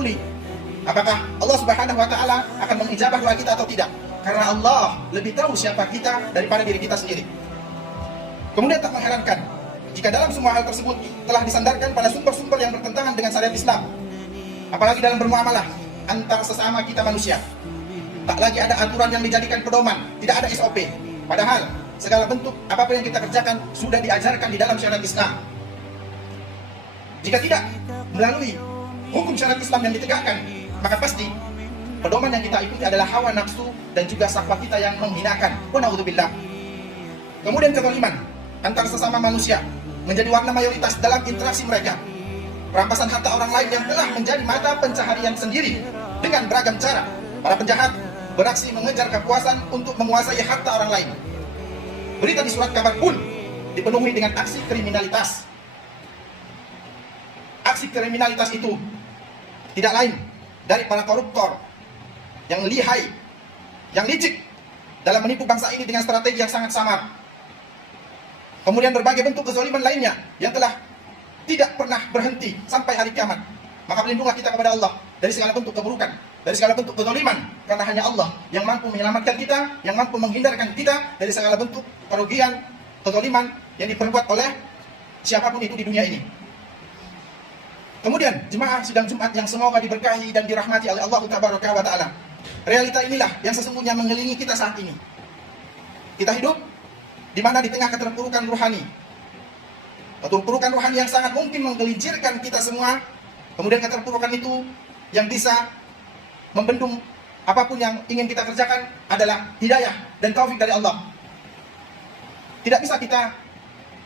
peduli apakah Allah Subhanahu wa taala akan mengijabah doa kita atau tidak. Karena Allah lebih tahu siapa kita daripada diri kita sendiri. Kemudian tak mengherankan jika dalam semua hal tersebut telah disandarkan pada sumber-sumber yang bertentangan dengan syariat Islam. Apalagi dalam bermuamalah antara sesama kita manusia. Tak lagi ada aturan yang dijadikan pedoman, tidak ada SOP. Padahal segala bentuk apapun yang kita kerjakan sudah diajarkan di dalam syariat Islam. Jika tidak melalui hukum syariat Islam yang ditegakkan, maka pasti pedoman yang kita ikuti adalah hawa nafsu dan juga syahwat kita yang menghinakan. Wa na'udzubillah. Kemudian kezaliman antar sesama manusia menjadi warna mayoritas dalam interaksi mereka. Perampasan harta orang lain yang telah menjadi mata pencaharian sendiri dengan beragam cara. Para penjahat beraksi mengejar kepuasan untuk menguasai harta orang lain. Berita di surat kabar pun dipenuhi dengan aksi kriminalitas. Aksi kriminalitas itu tidak lain dari para koruptor yang lihai, yang licik dalam menipu bangsa ini dengan strategi yang sangat samar. Kemudian berbagai bentuk kezaliman lainnya yang telah tidak pernah berhenti sampai hari kiamat. Maka berlindunglah kita kepada Allah dari segala bentuk keburukan, dari segala bentuk kezaliman, karena hanya Allah yang mampu menyelamatkan kita, yang mampu menghindarkan kita dari segala bentuk kerugian, kezaliman yang diperbuat oleh siapapun itu di dunia ini. Kemudian jemaah sidang Jumat yang semoga diberkahi dan dirahmati oleh Allah Tabaraka wa Ta'ala. Realita inilah yang sesungguhnya mengelilingi kita saat ini. Kita hidup di mana di tengah keterpurukan rohani. Keterpurukan rohani yang sangat mungkin menggelincirkan kita semua. Kemudian keterpurukan itu yang bisa membendung apapun yang ingin kita kerjakan adalah hidayah dan taufik dari Allah. Tidak bisa kita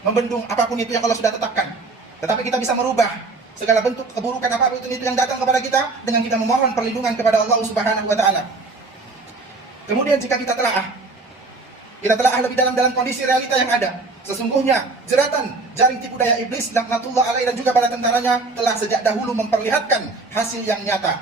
membendung apapun itu yang Allah sudah tetapkan. Tetapi kita bisa merubah segala bentuk keburukan apapun itu yang datang kepada kita dengan kita memohon perlindungan kepada Allah Subhanahu wa Ta'ala. Kemudian jika kita telaah lebih dalam kondisi realita yang ada, sesungguhnya jeratan jaring tipu daya iblis laknatullah alaihi dan juga para tentaranya telah sejak dahulu memperlihatkan hasil yang nyata.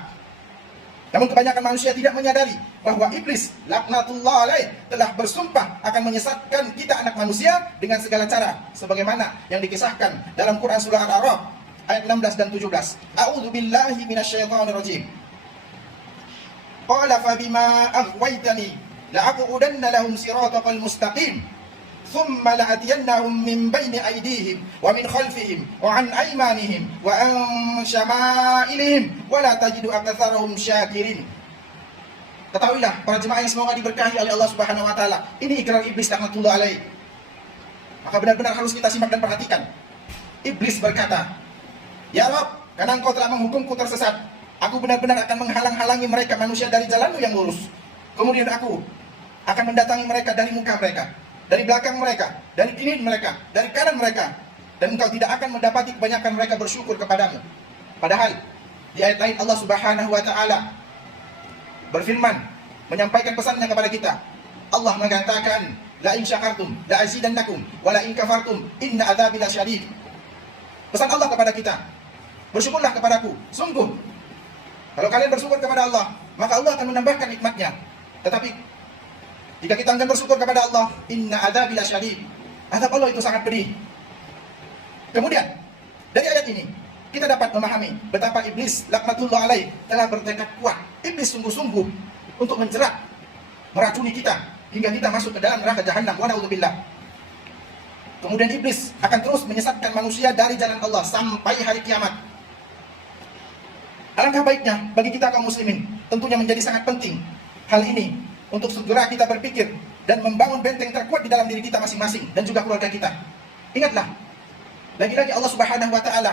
Namun kebanyakan manusia tidak menyadari bahwa iblis laknatullah alaihi telah bersumpah akan menyesatkan kita anak manusia dengan segala cara, sebagaimana yang dikisahkan dalam Quran surah Al-A'raf ayat 16 dan 17. A'udzu billahi minasyaitonir rajim. Qala fa bima aghwaytani la'aqudanna lahum siratal mustaqim thumma la'atiyannahum min bayni aydihim wa min khalfihim wa an aymanihim wa an syama'ilihim wa la tajidu aktsarahum syakirin. Ketahuilah para jemaah yang semoga diberkahi oleh Allah Subhanahu wa Ta'ala, ini ikrar iblis laknatullah alaihi. Maka benar-benar harus kita simak dan perhatikan. Iblis berkata, "Ya Rabb, karena Engkau telah menghukumku tersesat, aku benar-benar akan menghalang-halangi mereka manusia dari jalanmu yang lurus. Kemudian aku akan mendatangi mereka dari muka mereka, dari belakang mereka, dari dinding mereka, dari kanan mereka, dan Engkau tidak akan mendapati kebanyakan mereka bersyukur kepadamu." Padahal di ayat lain Allah Subhanahu wa Ta'ala berfirman, menyampaikan pesannya kepada kita. Allah mengatakan, "La in syakartum la azidannakum wa la in kafartum inna adzabi lasyadid." Pesan Allah kepada kita, bersyukurlah kepadaku. Sungguh, kalau kalian bersyukur kepada Allah, maka Allah akan menambahkan nikmatnya. Tetapi jika kita enggan bersyukur kepada Allah, inna adzabi lasyadid, azab Allah itu sangat pedih. Kemudian dari ayat ini kita dapat memahami betapa iblis laknatullah alaih telah bertekad kuat. Iblis sungguh-sungguh untuk menjerat, meracuni kita hingga kita masuk ke dalam neraka jahanam. Wa na'udzubillah. Kemudian iblis akan terus menyesatkan manusia dari jalan Allah sampai hari kiamat. Alangkah baiknya bagi kita kaum muslimin, tentunya menjadi sangat penting hal ini untuk segera kita berpikir dan membangun benteng terkuat di dalam diri kita masing-masing dan juga keluarga kita. Ingatlah, lagi-lagi Allah Subhanahu wa Ta'ala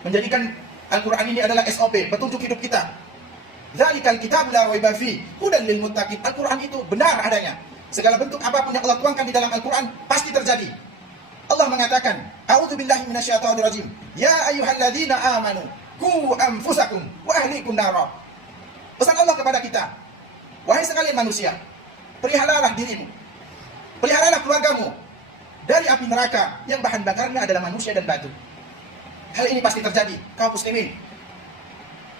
menjadikan Al-Quran ini adalah SOP, petunjuk hidup kita. Dzalikal kitab la raiba fi hudan lil muttaqin. Al-Quran itu benar adanya. Segala bentuk apapun yang Allah tuangkan di dalam Al-Quran pasti terjadi. Allah mengatakan, "A'udzu billahi minasyaitonir rajim. Ya ayyuhalladzina amanu qu anfusakum wa ahlikum nara." Pesan Allah kepada kita, wahai sekalian manusia, peliharalah dirimu, peliharalah keluargamu dari api neraka yang bahan bakarnya adalah manusia dan batu. Hal ini pasti terjadi, kaum muslimin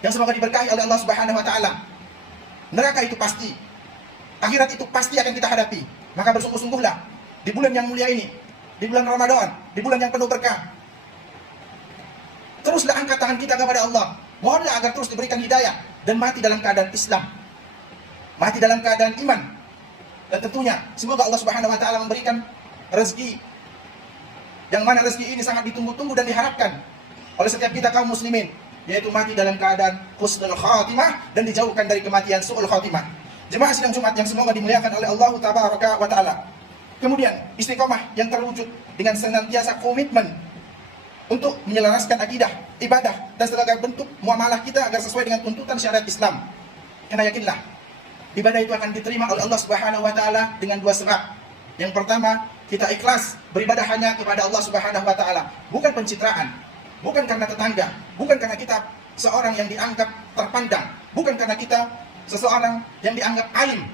yang semoga diberkahi oleh Allah Subhanahu wa Ta'ala. Neraka itu pasti, akhirat itu pasti akan kita hadapi. Maka bersungguh-sungguhlah di bulan yang mulia ini, di bulan Ramadan, di bulan yang penuh berkah. Teruslah angkat tangan kita kepada Allah Mohonlah agar terus diberikan hidayah dan mati dalam keadaan Islam, mati dalam keadaan iman. Dan tentunya semoga Allah Subhanahu wa taala memberikan rezeki yang mana rezeki ini sangat ditunggu-tunggu dan diharapkan oleh setiap kita kaum muslimin, yaitu mati dalam keadaan husnul khatimah dan dijauhkan dari kematian su'ul khatimah. Jemaah sidang Jumat yang semoga dimuliakan oleh Allah Tabaraka wa taala. Kemudian istiqomah yang terwujud dengan senantiasa komitmen untuk menyelaraskan akidah, ibadah dan segala bentuk muamalah kita agar sesuai dengan tuntutan syariat Islam. Karena yakinlah, ibadah itu akan diterima oleh Allah Subhanahu wa taala dengan dua sebab. Yang pertama, kita ikhlas beribadah hanya kepada Allah Subhanahu wa taala, bukan pencitraan, bukan karena tetangga, bukan karena kita seorang yang dianggap terpandang, bukan karena kita seseorang yang dianggap alim,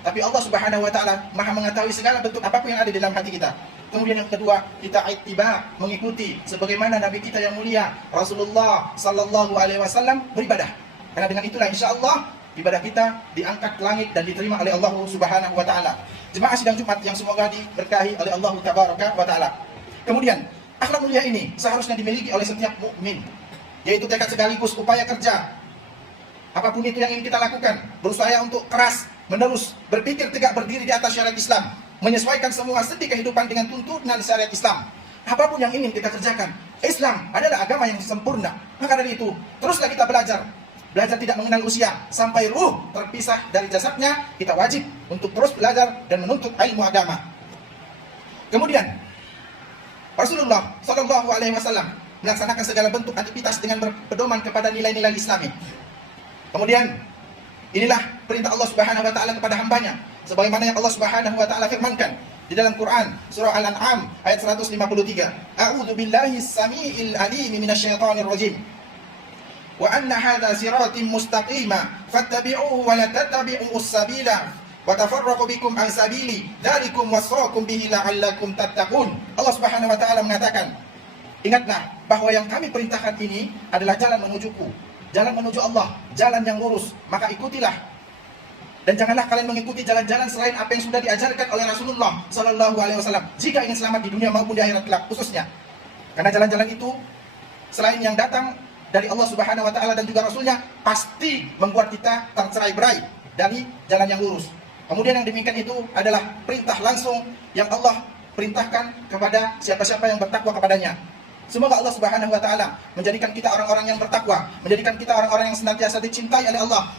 tapi Allah Subhanahu wa taala Maha mengetahui segala bentuk apapun yang ada di dalam hati kita. Kemudian yang kedua, kita ittiba, mengikuti sebagaimana Nabi kita yang mulia Rasulullah sallallahu alaihi wasallam beribadah. Karena dengan itulah insyaallah ibadah kita diangkat ke langit dan diterima oleh Allah Subhanahu wa taala. Jemaah sidang Jumat yang semoga diberkahi oleh Allah Tabaraka wa taala. Kemudian, akhlak mulia ini seharusnya dimiliki oleh setiap mukmin, yaitu tekad sekaligus upaya kerja. Apapun itu yang ingin kita lakukan, berusaha untuk keras, menerus, berpikir tegak berdiri di atas syariat Islam, menyesuaikan semua sendi kehidupan dengan tuntunan syariat Islam. Apapun yang ingin kita kerjakan, Islam adalah agama yang sempurna. Maka dari itu, teruslah kita belajar. Belajar tidak mengenal usia, sampai ruh terpisah dari jasadnya, kita wajib untuk terus belajar dan menuntut ilmu agama. Kemudian, Rasulullah Shallallahu Alaihi Wasallam melaksanakan segala bentuk aktivitas dengan berpedoman kepada nilai-nilai Islami. Kemudian, inilah perintah Allah Subhanahu wa taala kepada hambanya, sebagaimana yang Allah Subhanahu wa taala firmankan di dalam Quran surah Al-An'am ayat 153. A'udzu billahi as-sami'il 'alim minasyaitonir rajim. Wa anna hadza siratim mustaqima fattabi'uhu wa la tattabi'us sabila wa tafarraqu bikum an sabili dzalikum wasaqakum bihi la'allakum tattaqun. Allah Subhanahu wa taala mengatakan, ingatlah bahwa yang kami perintahkan ini adalah jalan menujuku, jalan menuju Allah, jalan yang lurus, maka ikutilah. Dan janganlah kalian mengikuti jalan-jalan selain apa yang sudah diajarkan oleh Rasulullah Sallallahu Alaihi Wasallam, jika ingin selamat di dunia maupun di akhirat kelak khususnya. Karena jalan-jalan itu selain yang datang dari Allah Subhanahu Wa Taala dan juga Rasulnya, pasti membuat kita tercerai-berai dari jalan yang lurus. Kemudian yang demikian itu adalah perintah langsung yang Allah perintahkan kepada siapa-siapa yang bertakwa kepadanya. Semoga Allah Subhanahu wa taala menjadikan kita orang-orang yang bertakwa, menjadikan kita orang-orang yang senantiasa dicintai oleh Allah.